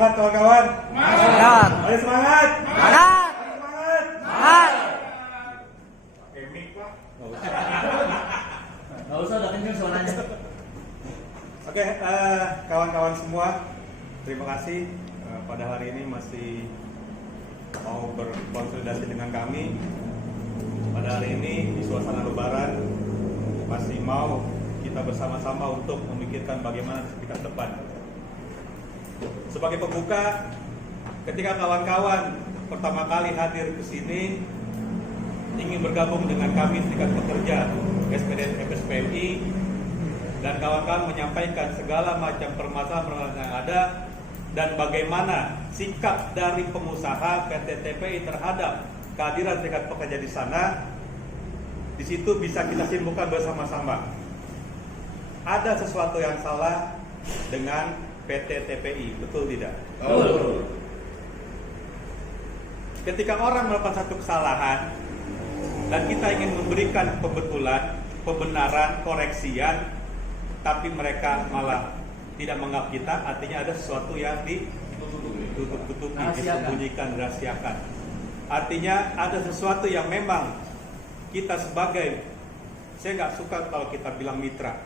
semangat kawan-kawan. Semangat. Mari semangat. Semangat. Mari semangat. Semangat. Pakai mic lah. Nggak usah, udah kenceng suaranya. Oke, kawan-kawan semua, terima kasih pada hari ini masih mau berkonsolidasi dengan kami. Pada hari ini di suasana Lebaran masih mau kita bersama-sama untuk memikirkan bagaimana kita ke depan. Sebagai pembuka, ketika kawan-kawan pertama kali hadir ke sini ingin bergabung dengan kami Serikat Pekerja SPDN FSPMI dan kawan-kawan menyampaikan segala macam permasalahan yang ada dan bagaimana sikap dari pengusaha PT TPI terhadap kehadiran Serikat Pekerja di sana, di situ bisa kita simpulkan bersama-sama. Ada sesuatu yang salah dengan PT TPI, betul tidak? Betul. Ketika orang melakukan satu kesalahan dan kita ingin memberikan pembetulan, pembenaran, koreksian, tapi mereka malah tidak menganggap kita, artinya ada sesuatu yang ditutup-tutupi, disembunyikan, dirahasiakan. Artinya ada sesuatu yang memang kita sebagai, saya nggak suka kalau kita bilang mitra,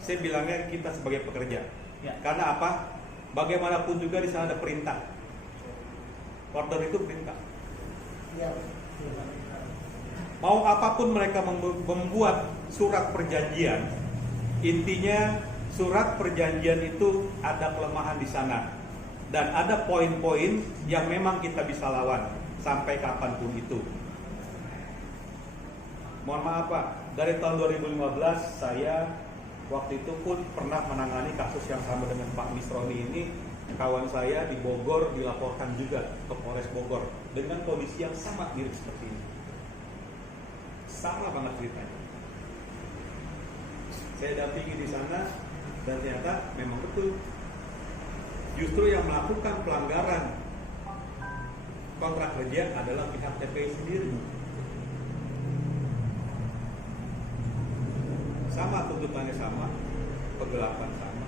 saya bilangnya kita sebagai pekerja. Ya. Karena apa? Bagaimanapun juga di sana ada perintah. Order itu perintah. Ya. Mau apapun mereka membuat surat perjanjian, intinya surat perjanjian itu ada kelemahan di sana dan ada poin-poin yang memang kita bisa lawan sampai kapanpun itu. Mohon maaf Pak, dari tahun 2015 saya waktu itu pun pernah menangani kasus yang sama dengan Pak Misroni ini. Kawan saya di Bogor dilaporkan juga ke Polres Bogor dengan kondisi yang sama mirip seperti ini. Sama banget ceritanya. Saya dampingi di sana dan ternyata memang betul. Justru yang melakukan pelanggaran kontrak kerja adalah pihak TPI sendiri. Sama tuntutannya sama, penggelapan sama.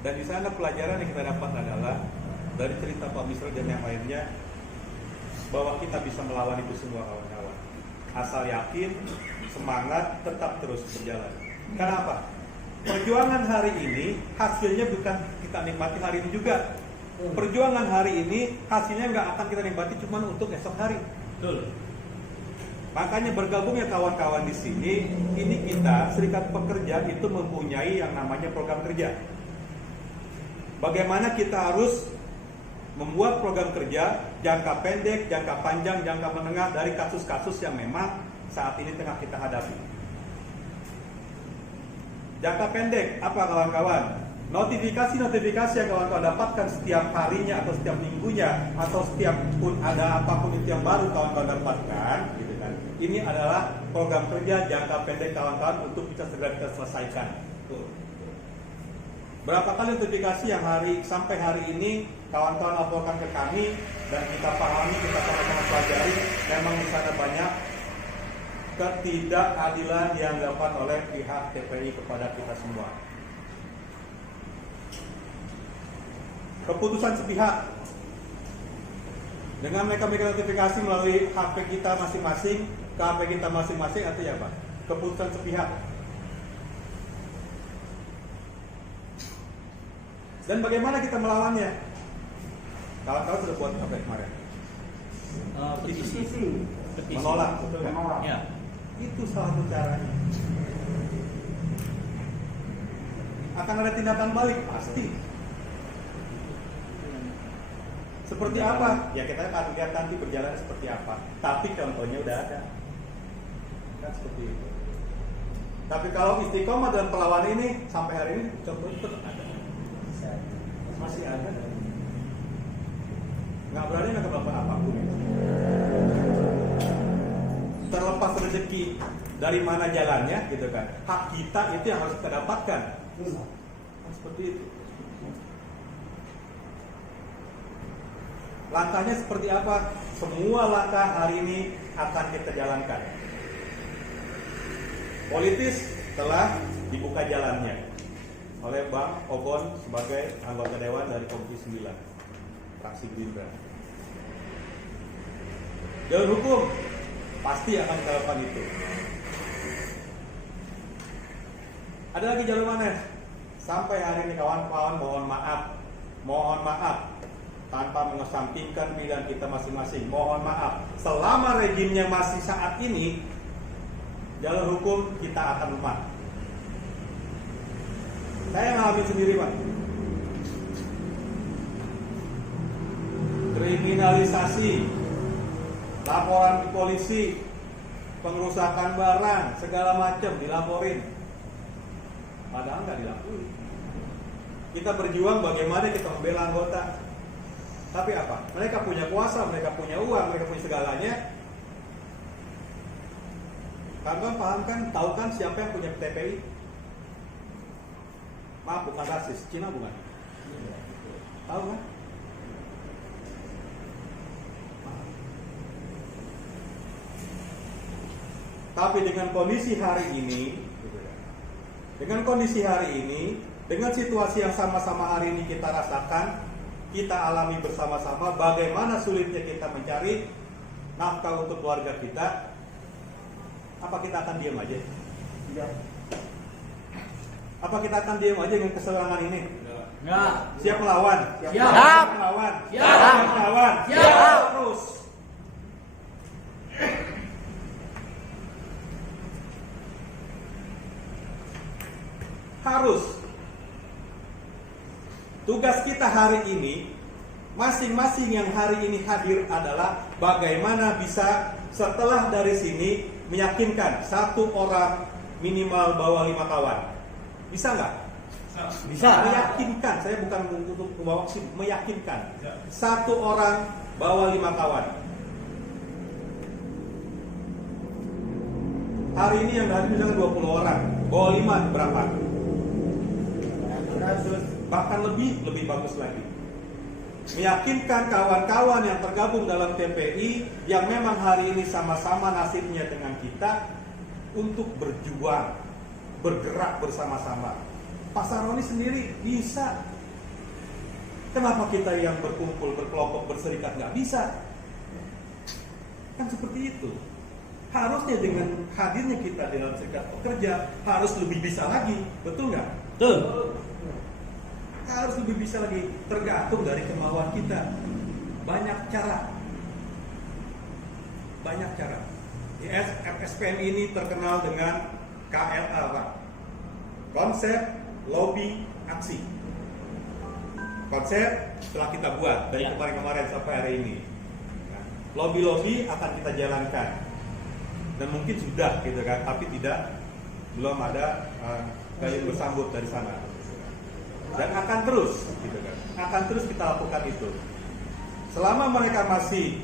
Dan di sana pelajaran yang kita dapat adalah dari cerita Pak Misro dan yang lainnya bahwa kita bisa melawan itu semua kawan-kawan. Asal yakin, semangat, tetap terus berjalan. Kenapa? Perjuangan hari ini hasilnya bukan kita nikmati hari ini juga. Perjuangan hari ini hasilnya nggak akan kita nikmati cuma untuk esok hari. Betul. Makanya bergabungnya kawan-kawan di sini, ini kita Serikat Pekerja itu mempunyai yang namanya program kerja. Bagaimana kita harus membuat program kerja jangka pendek, jangka panjang, jangka menengah dari kasus-kasus yang memang saat ini tengah kita hadapi. Jangka pendek apa kawan-kawan? Notifikasi-notifikasi yang kawan-kawan dapatkan setiap harinya atau setiap minggunya atau setiap pun ada apapun itu yang baru kawan-kawan dapatkan, gitu kan? Ini adalah program kerja jangka pendek kawan-kawan untuk bisa segera kita selesaikan. Berapa kali notifikasi yang sampai hari ini kawan-kawan laporkan ke kami dan kita pahami, kita sama-sama pelajari, memang di sana banyak ketidakadilan yang dilakukan oleh pihak TPI kepada kita semua. Keputusan sepihak dengan mereka notifikasi melalui HP kita masing-masing ke HP kita masing-masing artinya apa? Keputusan sepihak. Dan bagaimana kita melawannya? Kawan-kawan sudah buat apa kemarin? Petisi. Menolak, betul kan? Ya. Itu salah satu caranya. Akan ada tindakan balik pasti. Seperti apa? Ya kita akan lihat nanti berjalan seperti apa. Tapi contohnya udah ada. Kan seperti itu. Tapi kalau istiqomah dan perlawanan ini sampai hari ini contohnya tetap ada. Masih ada. Nggak berani nggak melakukan apapun itu. Terlepas rezeki dari mana jalannya, gitu kan? Hak kita itu yang harus kita dapatkan. Seperti itu. Langkahnya seperti apa? Semua langkah hari ini akan kita jalankan. Politis telah dibuka jalannya. oleh Bang Obon sebagai anggota dewan dari Komisi 9 fraksi Gerindra. Jalur hukum pasti akan kita lakukan itu. Ada lagi jalur mana? Sampai hari ini kawan-kawan mohon maaf tanpa mengesampingkan pilihan kita masing-masing. Mohon maaf, selama rejimnya masih saat ini, jalur hukum kita akan lemah. Saya ngalamin sendiri, Pak. Kriminalisasi, laporan ke polisi, pengerusakan barang, segala macam dilaporin. Padahal nggak dilakuin. Kita berjuang bagaimana kita membela anggota. Tapi apa? Mereka punya kuasa, mereka punya uang, mereka punya segalanya. Kalian paham kan? Tahu kan siapa yang punya TPI? Maaf, bukan rasis, Cina bukan? Tahu kan? Tapi dengan kondisi hari ini, dengan situasi yang sama-sama hari ini kita rasakan, kita alami bersama-sama, bagaimana sulitnya kita mencari nafkah untuk keluarga kita. Apa kita akan diam aja? Tidak. Apa kita akan diam aja dengan keserangan ini? Enggak. Siap melawan? Siap. Melawan? Siap. Melawan? Siap. Terus. Harus. Tugas kita hari ini, masing-masing yang hari ini hadir adalah bagaimana bisa setelah dari sini meyakinkan satu orang minimal bawa 5 kawan. Bisa nggak? Bisa. Meyakinkan, saya bukan untuk membawa sih, meyakinkan. Satu orang bawa 5 kawan. Hari ini yang hadir misalnya 20 orang, bawa 5 berapa? Bahkan lebih bagus lagi. Meyakinkan kawan-kawan yang tergabung dalam TPI yang memang hari ini sama-sama nasibnya dengan kita untuk berjuang, bergerak bersama-sama. Pak Saroni sendiri bisa. Kenapa kita yang berkumpul, berkelompok, berserikat nggak bisa? Kan seperti itu. Harusnya dengan hadirnya kita dalam serikat pekerja harus lebih bisa lagi, betul nggak? Betul. Harus lebih bisa lagi, tergantung dari kemauan kita. Banyak cara. Di FSPM ini terkenal dengan KLA, Pak. Konsep, lobby, aksi. Konsep telah kita buat dari kemarin-kemarin sampai hari ini. Nah, lobby-lobby akan kita jalankan. Dan mungkin sudah gitu kan, tapi belum ada gayung bersambut dari sana. Dan akan terus gitu kan. Akan terus kita lakukan itu. Selama mereka masih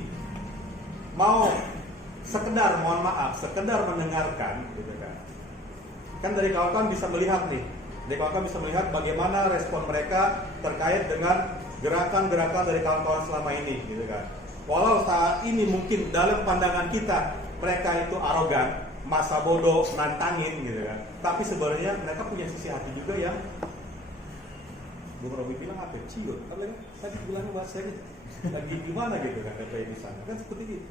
mau sekedar mendengarkan gitu kan. Kan dari kawan-kawan bisa melihat nih. Dari kawan-kawan bisa melihat bagaimana respon mereka terkait dengan gerakan-gerakan dari kawan-kawan selama ini gitu kan. Walau saat ini mungkin dalam pandangan kita mereka itu arogan, masa bodoh, nantangin gitu kan. Tapi sebenarnya mereka punya sisi hati juga yang Bung Robi bilang apa? Ciut. Apa ya? Tadi bilangnya bahasanya lagi gimana gitu kan TPI di sana. Kan seperti itu.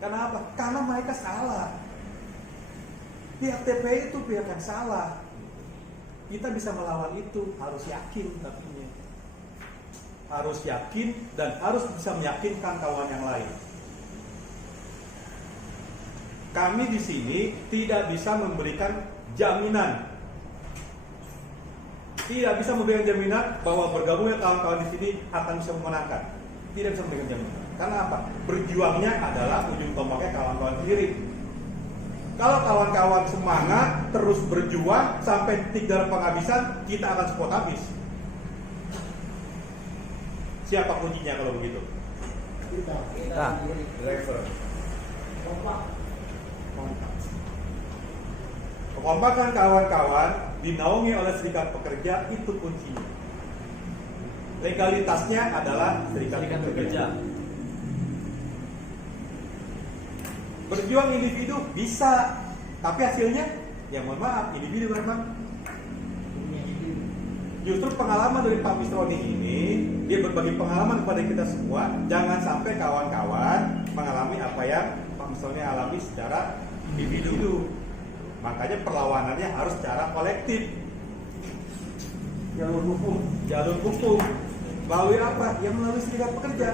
Karena apa? Karena mereka salah. Pihak TPI itu pihak yang salah. Kita bisa melawan itu, harus yakin tapinya. Harus yakin dan harus bisa meyakinkan kawan yang lain. Kami di sini tidak bisa memberikan jaminan. Tidak bisa memberikan jaminan bahwa bergabungnya kawan-kawan di sini akan bisa memenangkan. Tidak bisa memberikan jaminan. Karena apa? Berjuangnya adalah ujung tombaknya kawan-kawan sendiri. Kalau kawan-kawan semangat terus berjuang sampai titik penghabisan, kita akan support habis. Siapa kuncinya kalau begitu? Kita. Driver. Kekompakan kawan-kawan dinaungi oleh serikat pekerja itu kuncinya. Legalitasnya adalah serikat pekerja. Berjuang individu bisa, tapi hasilnya, ya mohon maaf, individu memang Justru pengalaman dari Pak Misroni ini, dia berbagi pengalaman kepada kita semua. Jangan sampai kawan-kawan mengalami apa yang Pak Misroni alami secara individu. Makanya perlawanannya harus secara kolektif. Jalur hukum. Melalui apa? Yang melalui serikat pekerja.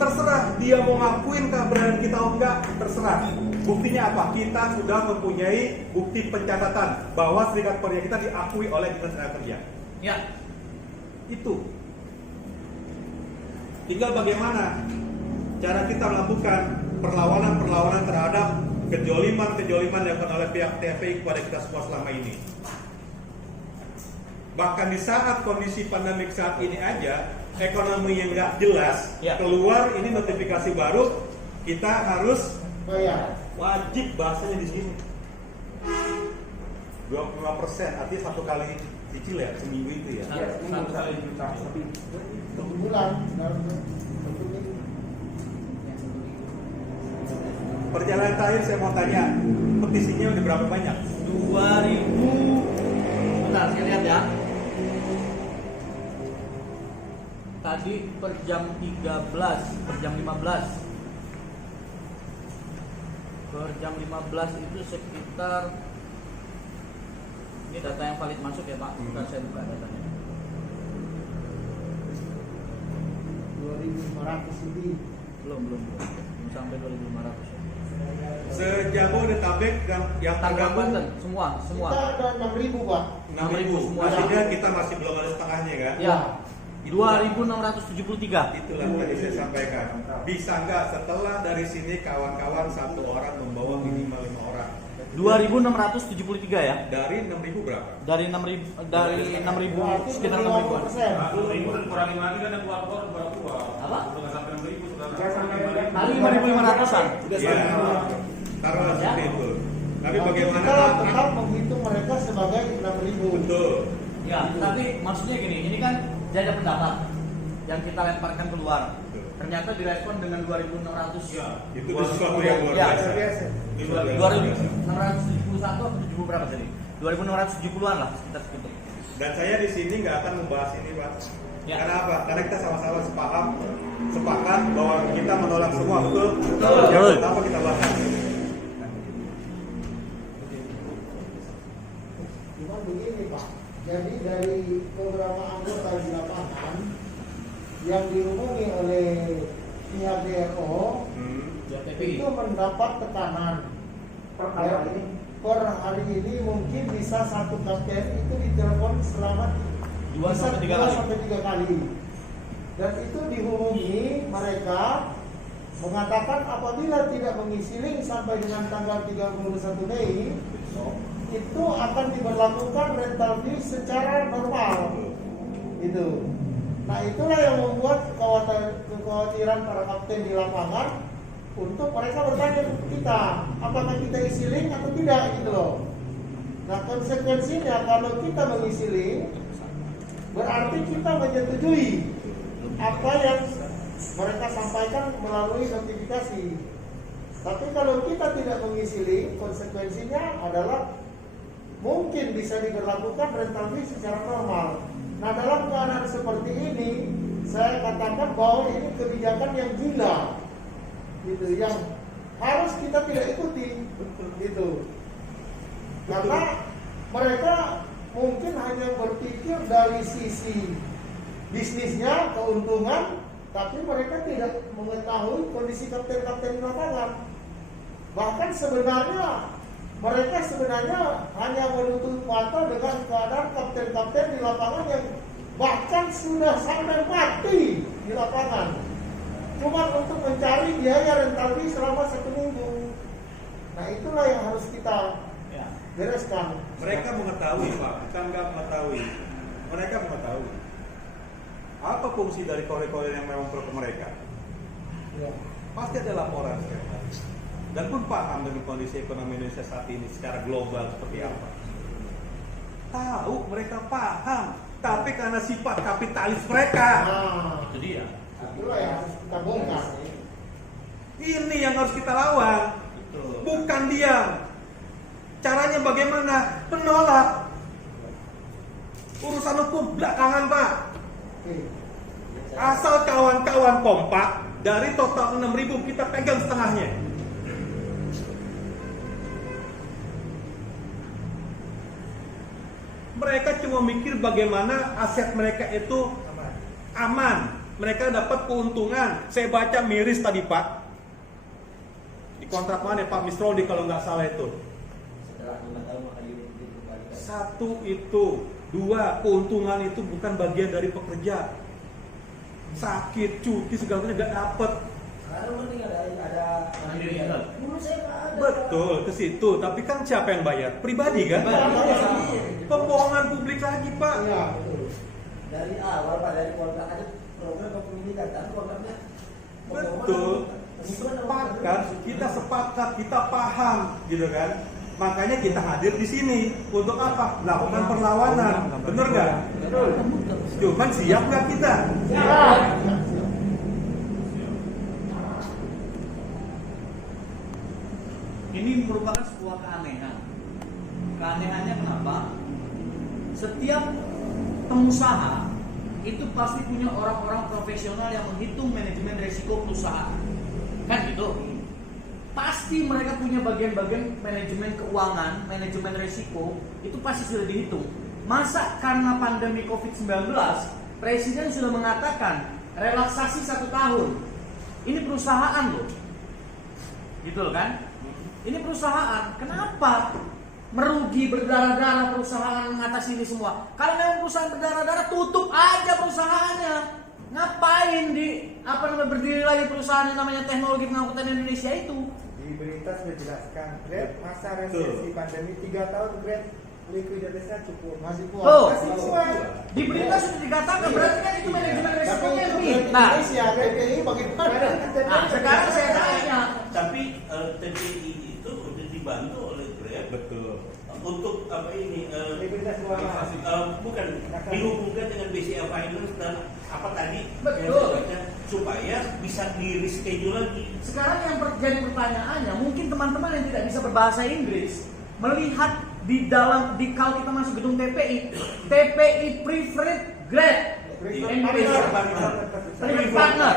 Terserah dia mau ngakuin keberadaan kita atau enggak, terserah. Buktinya apa? Kita sudah mempunyai bukti pencatatan bahwa serikat pekerja kita diakui oleh Dinas Tenaga Kerja. Ya. Itu. Tinggal bagaimana cara kita melakukan perlawanan terhadap kejoliman yang dilakukan oleh pihak TFI kepada kita semua selama ini. Bahkan di saat kondisi pandemik saat ini aja, ekonomi yang nggak jelas, keluar ini notifikasi baru, kita harus wajib bahasanya di sini 25%, artinya satu kali cicil ya, seminggu itu ya. Satu kali juta. Tapi bulan Perjalanan terakhir saya mau tanya, petisinya udah berapa banyak? 2000. Bentar, saya lihat ya. Tadi per jam 13, per jam 15. Per jam 15 itu sekitar, ini data yang valid masuk ya Pak, bentar saya buka datanya. 2.500 lebih. Belum sampai 2.500 ya. Sejabodetabek dan yang Tangerang tergabung Banten, semua. Kita ada 6.000 Pak. 6.000. semua. Maksudnya kita masih belum ada setengahnya kan? Ya, 2.673. Itulah tadi saya sampaikan. Bisa nggak setelah dari sini kawan-kawan satu orang membawa minimal 5 orang? 2.673 ya. Dari 6.000 berapa? Dari 6.000 sekitar 6.000-an. 6.000 dan kurangi lagi kan yang keluar berapa? Apa? Udah nggak sampai 6.000 sekarang. Kali 5.500-an. Iya. Taruhlah seperti itu. Tapi bagaimana? Kita tetap menghitung mereka sebagai 6.000. Betul. Ya, tapi maksudnya gini, ini kan jajak pendapat yang kita lemparkan keluar. Ternyata direspon dengan 2.600. Iya. Itu sesuatu yang luar Ya. biasa. Itu luar biasa. 2.671 atau 70 berapa tadi? 2.670-an lah sekitar segitu. Dan saya di sini nggak akan membahas ini, Pak. Ya. Karena apa? Karena kita sama-sama sepakat bahwa kita menolak semua, betul? Betul. Yang pertama kita bahas. Cuma begini Pak, jadi dari beberapa anggota di lapangan yang dihubungi oleh pihak DRO itu mendapat tekanan per hari ini mungkin bisa satu kapten itu ditelepon selama 2 sampai 3 kali. Dan itu dihubungi mereka mengatakan apabila tidak mengisi link sampai dengan tanggal 31 Mei itu akan diberlakukan rental fee secara normal. Itu. Nah, itulah yang membuat kekhawatiran para kapten di lapangan untuk mereka bertanya ke kita, apakah kita isi link atau tidak gitu loh. Nah, konsekuensinya kalau kita mengisi link berarti kita menyetujui apa yang mereka sampaikan melalui notifikasi. Tapi kalau kita tidak mengisi link, konsekuensinya adalah mungkin bisa diberlakukan rental fee secara normal. Nah, dalam keadaan seperti ini, saya katakan bahwa ini kebijakan yang gila, gitu, yang harus kita tidak ikuti, gitu. Karena mereka mungkin hanya berpikir dari sisi bisnisnya, keuntungan, tapi mereka tidak mengetahui kondisi kapten-kapten di lapangan. Bahkan sebenarnya mereka hanya menutup mata dengan keadaan kapten-kapten di lapangan yang bahkan sudah sampai mati di lapangan, cuma untuk mencari biaya rental fee selama 1 minggu. Nah, itulah yang harus kita bereskan. Mereka mengetahui, Pak, bukan nggak mengetahui. Mereka mengetahui apa fungsi dari koridor yang memang perlu ke mereka. Ya. Pasti ada laporan setiap hari. Dan pun paham dengan kondisi ekonomi Indonesia saat ini secara global seperti apa. Tahu, mereka paham, tapi karena sifat kapitalis mereka, Nah, Itu dia. itulah yang harus kita bongkar. ini yang harus kita lawan. Bukan diam. Caranya bagaimana? Menolak. Urusan hukum belakangan Pak. Oke. Asal kawan-kawan kompak, dari total 6.000 kita pegang setengahnya. Mereka cuma mikir bagaimana aset mereka itu aman. Mereka dapat keuntungan. Saya baca miris tadi Pak. Di kontrak mana Pak Misrodi kalau nggak salah itu. Setelah 5 tahun maka unit dikembalikan. Satu itu, dua, keuntungan itu bukan bagian dari pekerja. Sakit, cuti segala macam nggak dapat. Sekarang mending ada Mandiri ya. dulu saya nggak ada. Betul ke situ, tapi kan siapa yang bayar? Pribadi kan? Pembohongan publik lagi Pak. Iya, betul. Dari awal Pak, dari kontrak ada program kepemilikan, tapi kontraknya Betul. Sepakat, kita sepakat, kita paham, gitu kan? Makanya kita hadir di sini untuk apa? Lakukan perlawanan, bener nggak? Betul. Cuman siap nggak kita? Ya. Ini merupakan sebuah keanehan. Keanehannya kenapa? Setiap pengusaha itu pasti punya orang-orang profesional yang menghitung manajemen risiko perusahaan. Kan gitu. Pasti mereka punya bagian-bagian manajemen keuangan, manajemen risiko, itu pasti sudah dihitung. Masa karena pandemi COVID-19, Presiden sudah mengatakan relaksasi 1 tahun. Ini perusahaan loh. Gitu loh kan? Ini perusahaan. Kenapa merugi berdarah-darah perusahaan mengatasi ini semua? Kalau memang perusahaan berdarah-darah, tutup aja perusahaannya. Ngapain berdiri lagi perusahaan yang namanya Teknologi Pengangkutan Indonesia itu? Di berita sudah jelaskan, Grab masa Betul. resesi pandemi 3 tahun Grab likuiditasnya cukup. Masih kuat. Tuh. Masih kuat. Di berita sudah dikatakan, berarti kan itu manajemen risikonya yang Tapi minta. Indonesia, TPI bagaimana? Nah, sekarang saya tanya, Tapi TPI itu udah dibantu oleh Grab Betul. untuk apa ini Likuiditas keuangan. bukan dihubungkan dengan BCA Finance dan apa tadi Betul. yang saya baca, supaya bisa di reschedule lagi. sekarang yang jadi pertanyaannya, mungkin teman-teman yang tidak bisa berbahasa Inggris melihat kalau kita masuk gedung TPI preferred Grab Indonesia, preferred partner.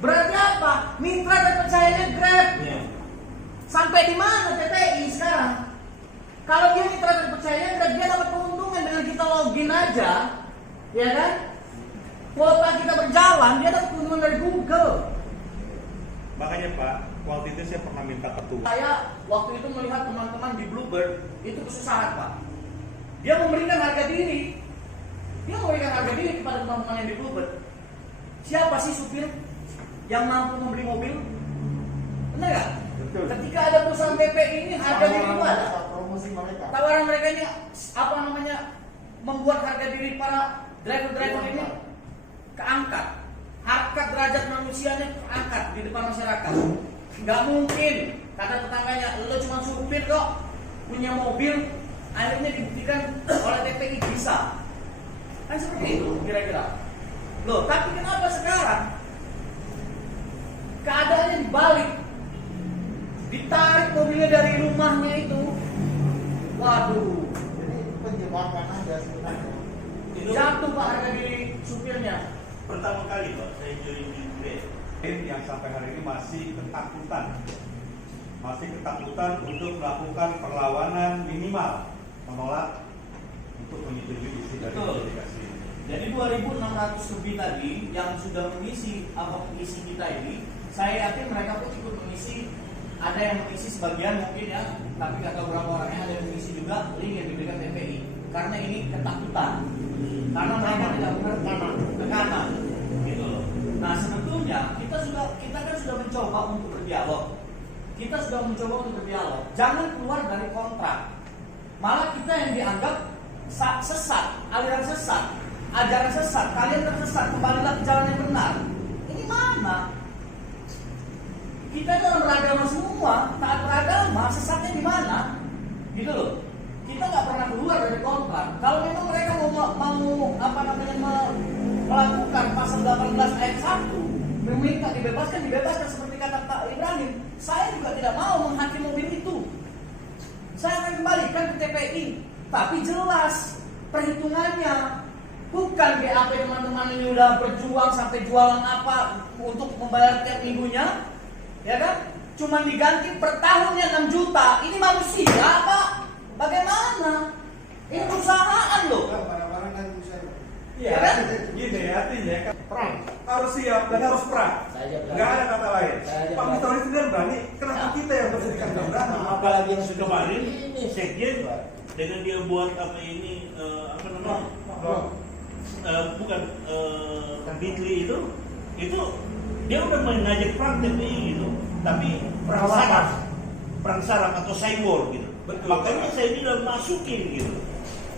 Berarti apa? Mitra terpercayanya Grab. Ya. Sampai di mana TPI sekarang? Kalau dia mitra terpercayanya Grab, dia dapat keuntungan dengan kita login aja, ya kan? Kuota kita berjalan, dia dapat keuntungan dari Google. Makanya Pak, waktu itu saya pernah minta ketua. Saya waktu itu melihat teman-teman di Bluebird itu kesusahan Pak. Dia memberikan harga diri. Dia memberikan harga diri kepada teman-teman yang di Bluebird. Siapa sih supir yang mampu membeli mobil? Benar nggak? Betul. Ketika ada perusahaan TPI ini harga diri itu ada. Promosi mereka. Tawaran mereka ini membuat harga diri para driver-driver ini keangkat. Harkat derajat manusianya keangkat di depan masyarakat. Nggak mungkin kata tetangganya, lo cuma supir kok, punya mobil, akhirnya dibuktikan oleh TPI bisa. Kan seperti itu kira-kira. Loh, tapi kenapa sekarang keadaannya dibalik? Ditarik mobilnya dari rumahnya itu. Waduh, Jadi penjebakan aja sebenarnya. Itu jatuh Pak harga diri supirnya. pertama kali Pak saya join di Grab. Yang sampai hari ini masih ketakutan untuk melakukan perlawanan minimal menolak untuk menyetujui isi dari Betul. aplikasi ini. Jadi 2.600 lebih tadi yang sudah mengisi isi kita ini, saya yakin mereka pun ikut mengisi. Ada yang mengisi sebagian mungkin ya, tapi nggak tahu berapa orangnya. Ada yang mengisi juga link yang diberikan TPI. Karena ini ketakutan. Karena mereka tidak pernah tekanan, gitu loh. Nah sebetulnya kita kan sudah mencoba untuk berdialog. Jangan keluar dari kontrak. Malah kita yang dianggap sesat, aliran sesat, ajaran sesat. Kalian tersesat, kembalilah ke jalan yang benar. Ini mana? Kita dalam beragama semua, taat beragama, sesatnya di mana? Gitu loh. Kita nggak pernah keluar dari kontrak. Kalau memang mereka mau melakukan pasal 18 ayat 1, meminta dibebaskan seperti kata Pak Ibrahim. Saya juga tidak mau menghakimi mobil itu. Saya akan kembalikan ke TPI, tapi jelas perhitungannya. Bukan BAP teman-teman ini udah berjuang sampai jualan apa untuk membayar tiap minggunya, ya kan? Cuman diganti per tahunnya 6 juta. Ini manusia apa? Bagaimana? Ini perusahaan loh. Barang-barang kan bisa. Iya, gini artinya kan Perang. harus siap dan harus perang. Nggak ada kata lain. Pak Mustafa itu dia berani, kenapa kita yang bersihkan nggak berani? Apalagi yang sudah kemarin sekjen dengan dia buat apa ini apa namanya? Bukan Bitli itu dia udah mengajak perang TPI gitu, tapi perang saraf atau cyber gitu. Betul. Makanya saya bilang masukin gitu.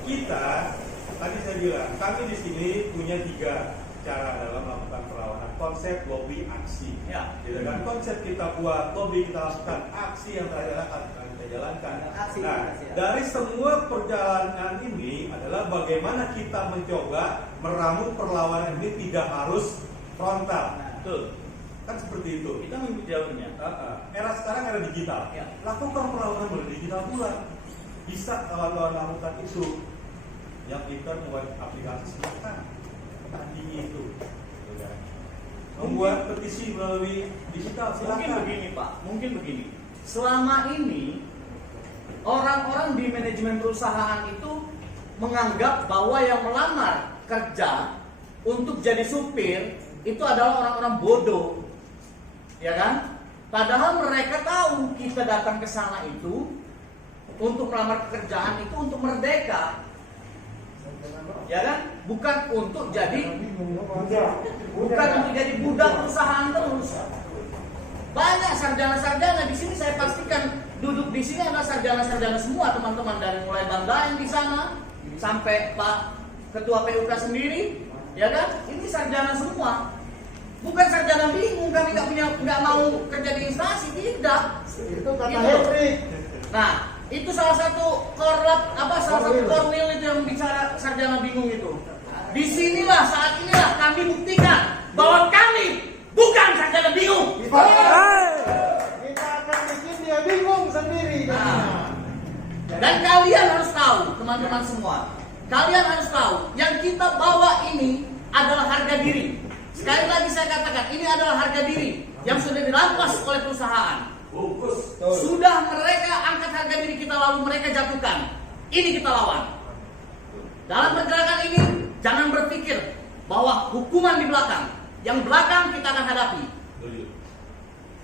Kita tadi saya bilang kami di sini punya 3 cara dalam melakukan perlawanan. Konsep, lobby, aksi. Ya. Gitu kan? Konsep kita buat, lobby kita lakukan, aksi yang kita jalankan. Aksi, Nah, aksi, ya. dari semua perjalanan ini adalah bagaimana kita mencoba meramu perlawanan ini tidak harus frontal. Betul. Kan seperti itu. Kita mengikuti jalurnya. Era sekarang era digital. Ya. Lakukan perlawanan melalui digital pula. Bisa kawan-kawan lakukan itu. Yang pintar membuat aplikasi silakan. Tandingi itu. Gitu kan. Membuat petisi melalui digital Mungkin silakan. begini Pak, mungkin begini. Selama ini orang-orang di manajemen perusahaan itu menganggap bahwa yang melamar kerja untuk jadi supir itu adalah orang-orang bodoh, ya kan? Padahal mereka tahu kita datang ke sana itu untuk melamar pekerjaan itu untuk merdeka, ya kan? Bukan untuk jadi budak perusahaan terus. Banyak sarjana-sarjana di sini, saya pastikan duduk di sini adalah sarjana-sarjana semua teman-teman, dari mulai Bang Daeng di sana sampai Pak Ketua PUK sendiri, ya kan? Ini sarjana semua. Bukan sarjana bingung, kami nggak mau kerja di instansi, tidak. Itu kata Gitu. Hendrik. Nah, itu salah satu satu korwil itu yang bicara sarjana bingung itu. Disinilah saat inilah kami buktikan bahwa kami bukan sarjana bingung. Kita akan bikin dia bingung sendiri. Nah, dan kalian harus tahu, teman-teman semua, kalian harus tahu yang kita bawa ini adalah harga diri. Sekali lagi saya katakan, ini adalah harga diri yang sudah dirampas oleh perusahaan. Sudah mereka angkat harga diri kita lalu mereka jatuhkan. Ini kita lawan. Dalam pergerakan ini jangan berpikir bahwa hukuman di belakang. Yang belakang kita akan hadapi.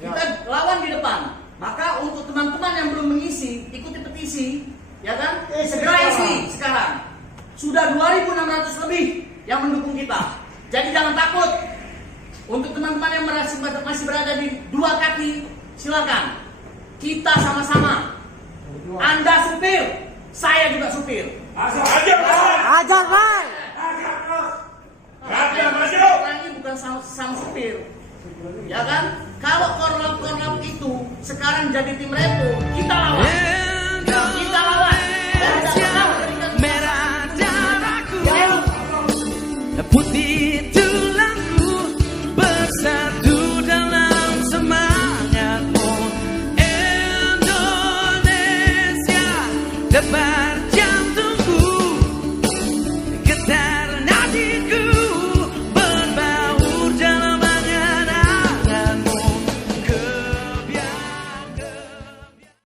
Kita lawan di depan. Maka untuk teman-teman yang belum mengisi, ikuti petisi, ya kan? Segera isi sekarang. Sudah 2.600 lebih yang mendukung kita. Jadi jangan takut. Untuk teman-teman yang masih berada di 2 kaki, silakan. Kita sama-sama. Anda supir, saya juga supir. Ajar, Pak. Lagi bukan sama supir, ya kan? Kalau korlap itu sekarang jadi tim Repo, kita lawan. Kita lawan. Dan kita memberikan merah darahku, putih tulangku, bersatu dalam semangatmu. Indonesia depan.